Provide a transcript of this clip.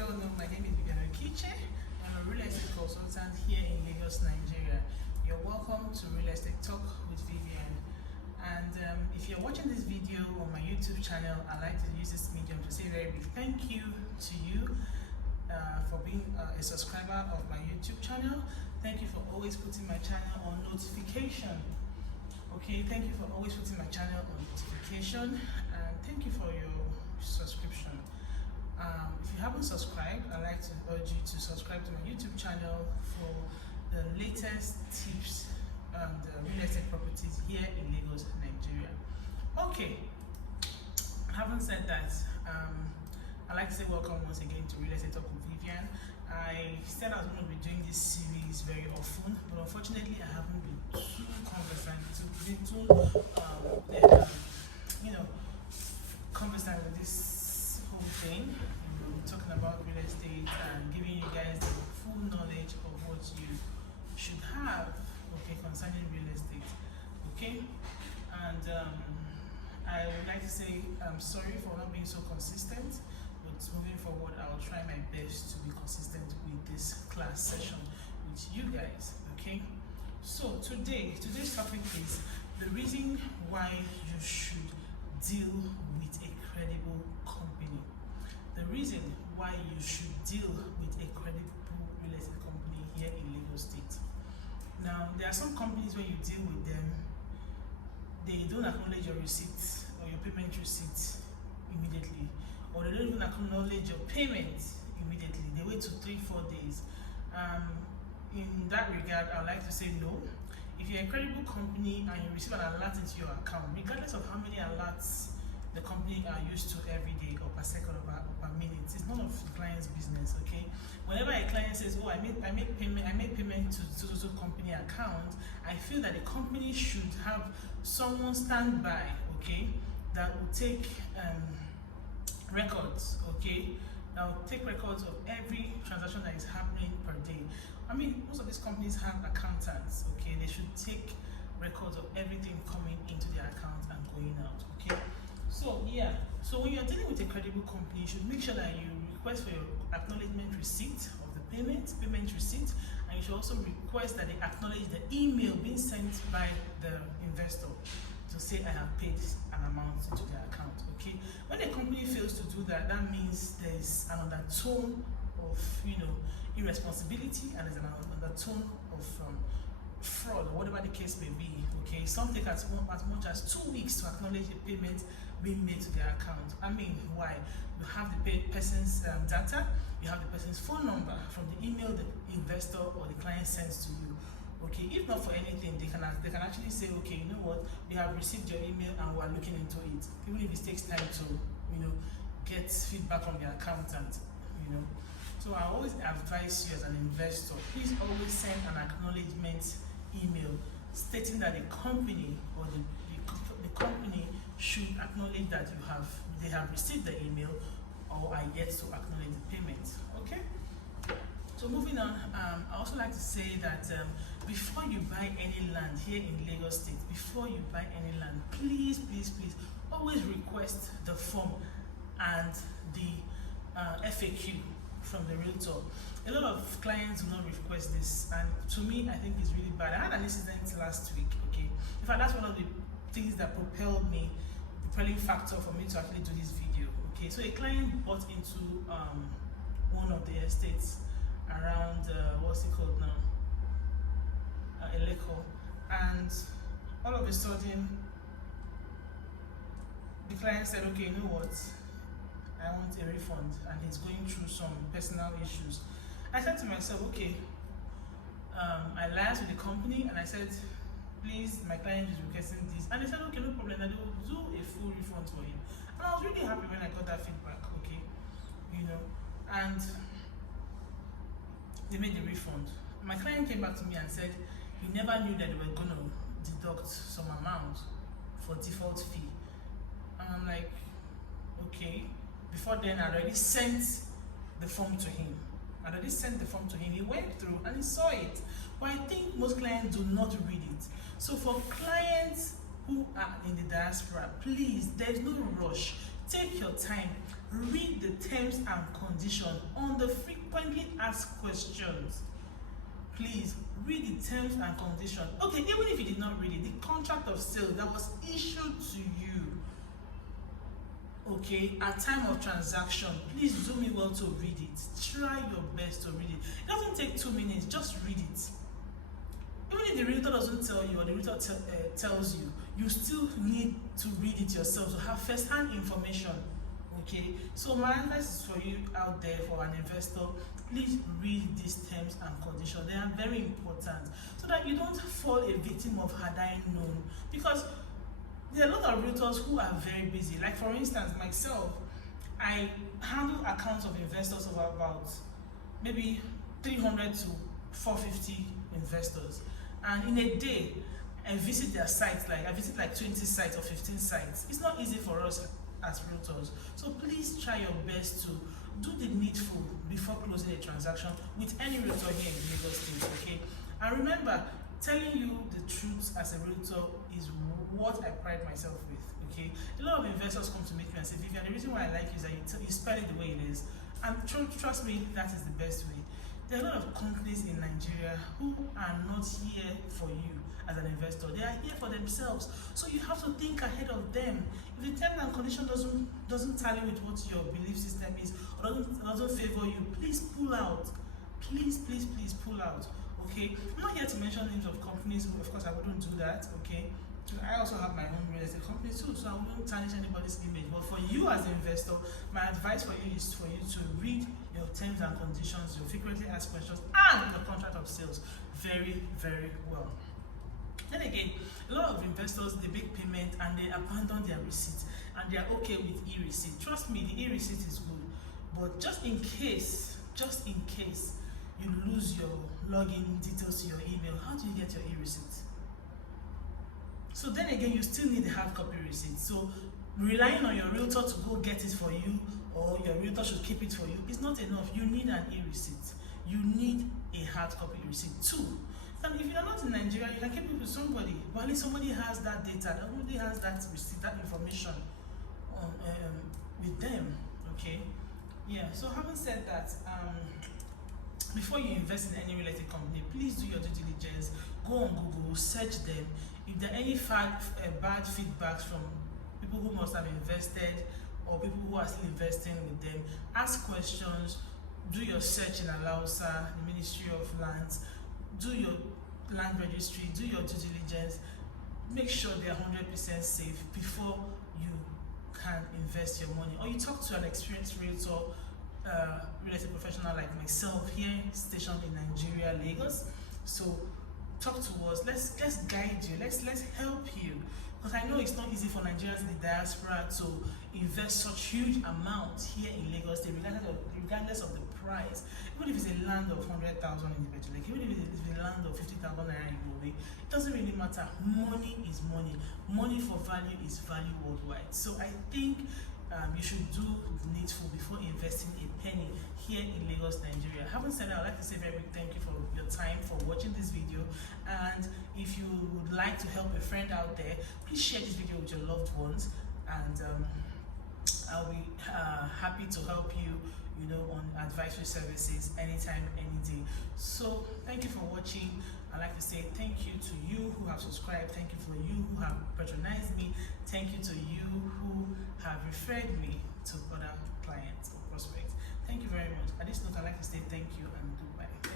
you all know, my name is Vivian Kiche. I'm a real estate consultant here in Lagos, Nigeria. You're welcome to Real Estate Talk with Vivian. And if you're watching this video on my YouTube channel, I'd like to use this medium to say a very big thank you to you for being a subscriber of my YouTube channel. Thank you for always putting my channel on notification. Okay, thank you for always putting my channel on notification, and thank you for your subscription. If you haven't subscribed, I'd like to urge you to subscribe to my YouTube channel for the latest tips on the real estate properties here in Lagos, Nigeria. Okay, having said that, I'd like to say welcome once again to Real Estate Talk with Vivian. I said I was going to be doing this series very often, but unfortunately I haven't been too conversant conversant with this whole thing. We're talking about real estate and giving you guys the full knowledge of what you should have, okay, concerning real estate, okay. And I would like to say I'm sorry for not being so consistent, but moving forward I'll try my best to be consistent with this class session with you guys, okay. So today's topic is the reason why you should deal with a credible company. The reason why you should deal with a credible real estate company here in Lagos State. Now, there are some companies when you deal with them, they don't acknowledge your receipt or your payment receipt immediately, or they don't even acknowledge your payment immediately. They wait to 3-4 days. In that regard, I'd like to say no. If you're a credible company and you receive an alert into your account, regardless of how many alerts the company are used to every day or per second or per minute, it's none of the client's business, okay? Whenever a client says, oh, I made payment to company account, I feel that the company should have someone stand by, okay, that will take records, okay? That will take records of every transaction that is happening per day. I mean, most of these companies have accountants, okay? They should take records of everything coming into their account and going out, okay? So, yeah. So when you're dealing with a credible company, you should make sure that you request for your acknowledgement receipt of the payment receipt, and you should also request that they acknowledge the email being sent by the investor to say I have paid an amount into their account, okay? When a company fails to do that, that means there's an undertone of, irresponsibility, and there's an undertone of fraud, or whatever the case may be, okay? Some take as much as 2 weeks to acknowledge a payment being made to their account. I mean, why? You have the person's data, you have the person's phone number from the email the investor or the client sends to you. Okay, if not for anything, they can actually say, okay, you know what, we have received your email and we're looking into it. Even if it takes time to, get feedback from the accountant, So I always advise you as an investor, please always send an acknowledgement email stating that the company or the company should acknowledge that they have received the email or are yet to acknowledge the payment. Okay. So moving on, I also like to say that before you buy any land here in Lagos State, please always request the form and the FAQ from the realtor. A lot of clients do not request this, and to me, I think it's really bad. I had an incident last week, okay? In fact, that's one of the things that propelling factor for me to actually do this video, okay? So a client bought into one of the estates around, what's it called now? Eleko, and all of a sudden, the client said, okay, you know what? I want a refund, and he's going through some personal issues. I said to myself, okay, I liaised with the company and I said, please, my client is requesting this, and they said, okay, no problem, I will do a full refund for him. And I was really happy when I got that feedback, okay, and they made the refund. My client came back to me and said he never knew that they were going to deduct some amount for default fee, and I'm like, okay. Before then, I already sent the form to him. He went through and he saw it. But I think most clients do not read it. So for clients who are in the diaspora, please, there's no rush. Take your time. read the terms and conditions on the frequently asked questions. Please read the terms and conditions. Okay, even if you did not read it, the contract of sale that was issued to you, okay, at time of transaction, please do me well to read it. Try your best to read it. It doesn't take 2 minutes, just read it. Even if the realtor doesn't tell you or the realtor tells you, you still need to read it yourself to have first-hand information. Okay, so my advice is for you out there, for an investor, please read these terms and conditions. They are very important so that you don't fall a victim of had I known. Because there are a lot of realtors who are very busy. Like for instance, myself, I handle accounts of investors of about maybe 300 to 450 investors. And in a day, I visit their sites, I visit like 20 sites or 15 sites. It's not easy for us as realtors. So please try your best to do the needful before closing a transaction with any realtor here in Lagos State, okay? And remember, telling you the truth as a realtor is what I pride myself with, okay? A lot of investors come to meet me and say, Vivian, the reason why I like you is that you spell it the way it is. And trust me, that is the best way. There are a lot of companies in Nigeria who are not here for you as an investor. They are here for themselves. So you have to think ahead of them. If the terms and condition doesn't tally with what your belief system is or doesn't favor you, please pull out. Please pull out. Okay? I'm not here to mention names of companies. Of course, I wouldn't do that. Okay? I also have my own real estate company too, so I wouldn't tarnish anybody's image. But for you as an investor, my advice for you is for you to read your terms and conditions, your frequently asked questions, and the contract of sales very, very well. Then again, a lot of investors, they make payment and they abandon their receipt, and they are okay with e-receipt. Trust me, the e-receipt is good, but just in case you lose your login details to your email, how do you get your e-receipt? So then again, you still need a hard copy receipt. So relying on your realtor to go get it for you, or your realtor should keep it for you, is not enough. You need an e-receipt. You need a hard copy receipt too. And if you're not in Nigeria, you can keep it with somebody. But at least somebody has that data, somebody has that receipt, that information on, with them. Okay? Yeah. So having said that, before you invest in any real estate company, please do your due diligence. Go on Google, search them. If there are any bad feedbacks from people who must have invested or people who are still investing with them, ask questions, do your search in Alausa, the Ministry of Lands, do your land registry, do your due diligence, make sure they're 100% safe before you can invest your money. Or you talk to an experienced realtor, real estate professional like myself here stationed in Nigeria, Lagos. So talk to us, let's guide you, let's help you, because I know it's not easy for Nigerians in the diaspora to invest such huge amounts here in Lagos State, regardless of the price. Even if it's a land of 100,000 in the Betul, even if it's a land of 50,000 naira in Bombay, it doesn't really matter. Money is money. Money for value is value worldwide. So I think you should do the needful before investing a penny here in Lagos, Nigeria. Having said that, I'd like to say a very big thank you for your time, for watching this video. And if you would like to help a friend out there, please share this video with your loved ones. And I'll be happy to help you, on advisory services anytime, any day. So thank you for watching. I'd like to say thank you to you who have subscribed. Thank you for you who have patronized me. Thank you to you who have referred me to other clients or prospects. Thank you very much. At this note, I'd like to say thank you and goodbye.